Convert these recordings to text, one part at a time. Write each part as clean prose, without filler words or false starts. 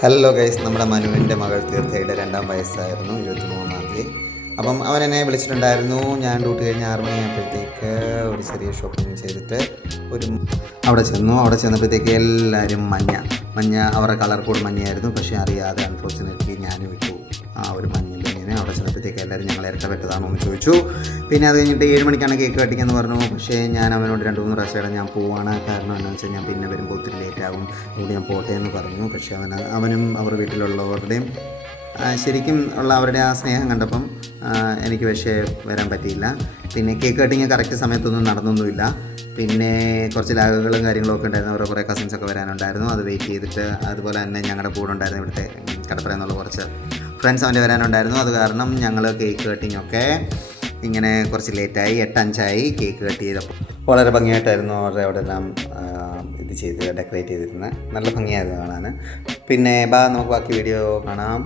Hello guys, നമ്മുടെ മനുവിൻ്റെ മകൾ തീർത്ഥയുടെ 2ാം വയസ്സായിരുന്നു, 23-ാം തീയതി. അപ്പം അവൻ എന്നെ വിളിച്ചിട്ടുണ്ടായിരുന്നു. ഞാൻ ഡ്യൂട്ടി കഴിഞ്ഞ് 6 മണിയായപ്പോഴത്തേക്ക് ഒരു ചെറിയ ഷോപ്പിംഗ് ചെയ്തിട്ട് അവിടെ ചെന്നപ്പോഴത്തേക്ക് എല്ലാവരും മഞ്ഞ അവരുടെ കളർ കോഡ് മഞ്ഞയായിരുന്നു. പക്ഷേ അറിയാതെ അൺഫോർച്ചുനേറ്റ്ലി ഞാനും വിട്ടു ആ ഒരു മഞ്ഞ ബനിയനെ. അവിടെ ചെന്നപ്പോഴത്തേക്ക് എല്ലാവരും ഞങ്ങൾ ഇരട്ട പറ്റതാണോ എന്ന് ചോദിച്ചു. പിന്നെ അത് കഴിഞ്ഞിട്ട് 7 മണിക്കാണ് കേക്ക് കട്ടിങ്ങെന്ന് പറഞ്ഞു. പക്ഷേ ഞാൻ അവനോട് 2-3 പ്രാവശ്യം ഞാൻ പോവാണ്, കാരണം എന്താണെന്ന് വെച്ചാൽ ഞാൻ പിന്നെ വരുമ്പോൾ ഒത്തിരി ലേറ്റാകും, അതുകൊണ്ട് ഞാൻ പോട്ടെ എന്ന് പറഞ്ഞു. പക്ഷേ അവനും അവരുടെ വീട്ടിലുള്ളവരുടെയും ശരിക്കും ഉള്ള അവരുടെ ആ സ്നേഹം കണ്ടപ്പം എനിക്ക് പക്ഷേ വരാൻ പറ്റിയില്ല. പിന്നെ കേക്ക് കട്ടിങ് കറക്റ്റ് സമയത്തൊന്നും നടന്നൊന്നുമില്ല. പിന്നെ കുറച്ച് ലാഗുകളും കാര്യങ്ങളൊക്കെ ഉണ്ടായിരുന്നു. അവരുടെ കുറേ കസിൻസൊക്കെ വരാനുണ്ടായിരുന്നു, അത് വെയിറ്റ് ചെയ്തിട്ട്. അതുപോലെ തന്നെ ഞങ്ങളുടെ കൂടെ ഉണ്ടായിരുന്നു ഇവിടുത്തെ കടപ്പുറ എന്നുള്ള കുറച്ച് ഫ്രണ്ട്സ് അവൻ്റെ വരാനുണ്ടായിരുന്നു. അത് കാരണം ഞങ്ങൾ കേക്ക് കട്ടിങ്ങൊക്കെ ഇങ്ങനെ കുറച്ച് ലേറ്റായി. 8:05 കേക്ക് കട്ട് ചെയ്തപ്പോൾ വളരെ ഭംഗിയായിട്ടായിരുന്നു അവരുടെ അവിടെ എല്ലാം ഇത് ചെയ്ത് ഡെക്കറേറ്റ് ചെയ്തിരുന്നത്. നല്ല ഭംഗിയായിരുന്നു കാണാൻ. പിന്നെ നമുക്ക് ബാക്കി വീഡിയോ കാണാം.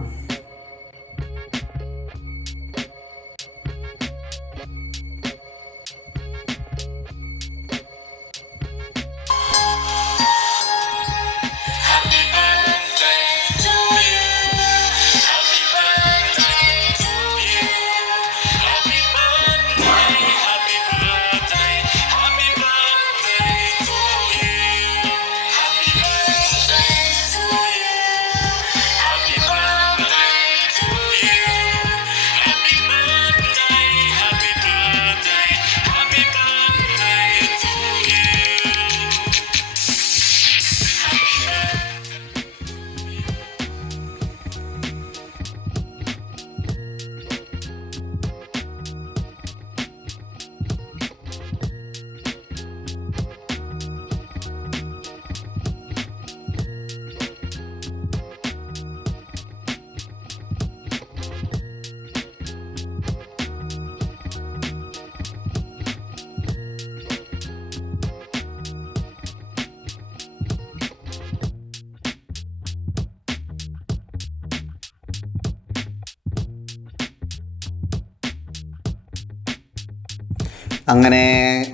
അങ്ങനെ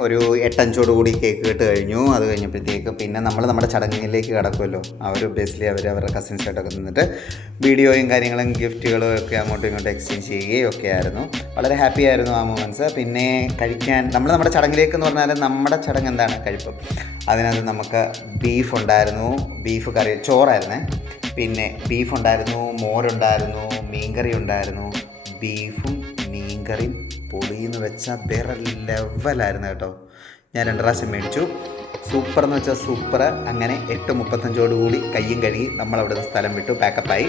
ഒരു 8:05 കൂടി കേക്ക് കെട്ട് കഴിഞ്ഞു. അത് കഴിഞ്ഞപ്പോഴത്തേക്ക് പിന്നെ നമ്മുടെ ചടങ്ങിലേക്ക് കിടക്കുമല്ലോ. ബേസിലി അവരുടെ കസിൻസായിട്ടൊക്കെ നിന്നിട്ട് വീഡിയോയും കാര്യങ്ങളും ഗിഫ്റ്റുകളും ഒക്കെ അങ്ങോട്ടും ഇങ്ങോട്ടും എക്സ്ചേഞ്ച് ചെയ്യുകയും ഒക്കെ ആയിരുന്നു. വളരെ ഹാപ്പി ആയിരുന്നു ആ മൊമെൻറ്റ്സ്. പിന്നെ കഴിക്കാൻ നമ്മുടെ ചടങ്ങിലേക്ക് എന്ന് പറഞ്ഞാൽ നമ്മുടെ ചടങ്ങ് എന്താണ്, കഴിപ്പ്. അതിനകത്ത് നമുക്ക് ബീഫ് ഉണ്ടായിരുന്നു, ബീഫ് കറി ചോറായിരുന്നേ. പിന്നെ ബീഫ് ഉണ്ടായിരുന്നു, മോരുണ്ടായിരുന്നു, മീൻകറി ഉണ്ടായിരുന്നു. ബീഫും മീൻകറിയും പൊളിയെന്ന് വെച്ചാൽ വേറെ ലെവലായിരുന്നു കേട്ടോ. ഞാൻ 2 പ്രാവശ്യം മേടിച്ചു. സൂപ്പറെന്ന് വെച്ചാൽ സൂപ്പർ. അങ്ങനെ 8:35 കൂടി കയ്യും കഴുകി നമ്മളവിടെ നിന്ന് സ്ഥലം വിട്ടു, പാക്കപ്പായി.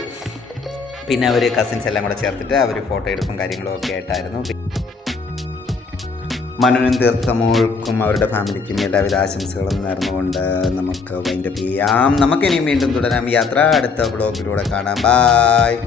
പിന്നെ അവർ കസിൻസ് എല്ലാം കൂടെ ചേർത്തിട്ട് അവർ ഫോട്ടോ എടുപ്പും കാര്യങ്ങളും ഒക്കെ ആയിട്ടായിരുന്നു. മനുവിനും തീർത്ഥമോൾക്കും അവരുടെ ഫാമിലിക്കും എല്ലാവിധ ആശംസകളും നേർന്നുകൊണ്ട് നമുക്ക് വൈൻഡപ്പ് ചെയ്യാം. നമുക്കിനിയും വീണ്ടും തുടരാം യാത്ര. അടുത്ത വ്ളോഗിലൂടെ കാണാം. ബായ്.